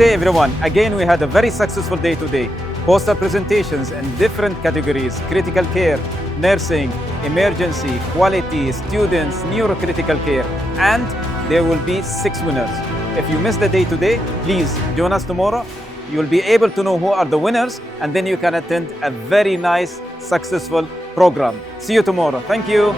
day, everyone. Again, we had a very successful day today. Poster presentations in different categories: critical care, nursing, emergency, quality, students, neurocritical care, and there will be 6 winners. If you missed the day today, please join us tomorrow. You'll be able to know who are the winners, and then you can attend a very nice, successful program. See you tomorrow. Thank you.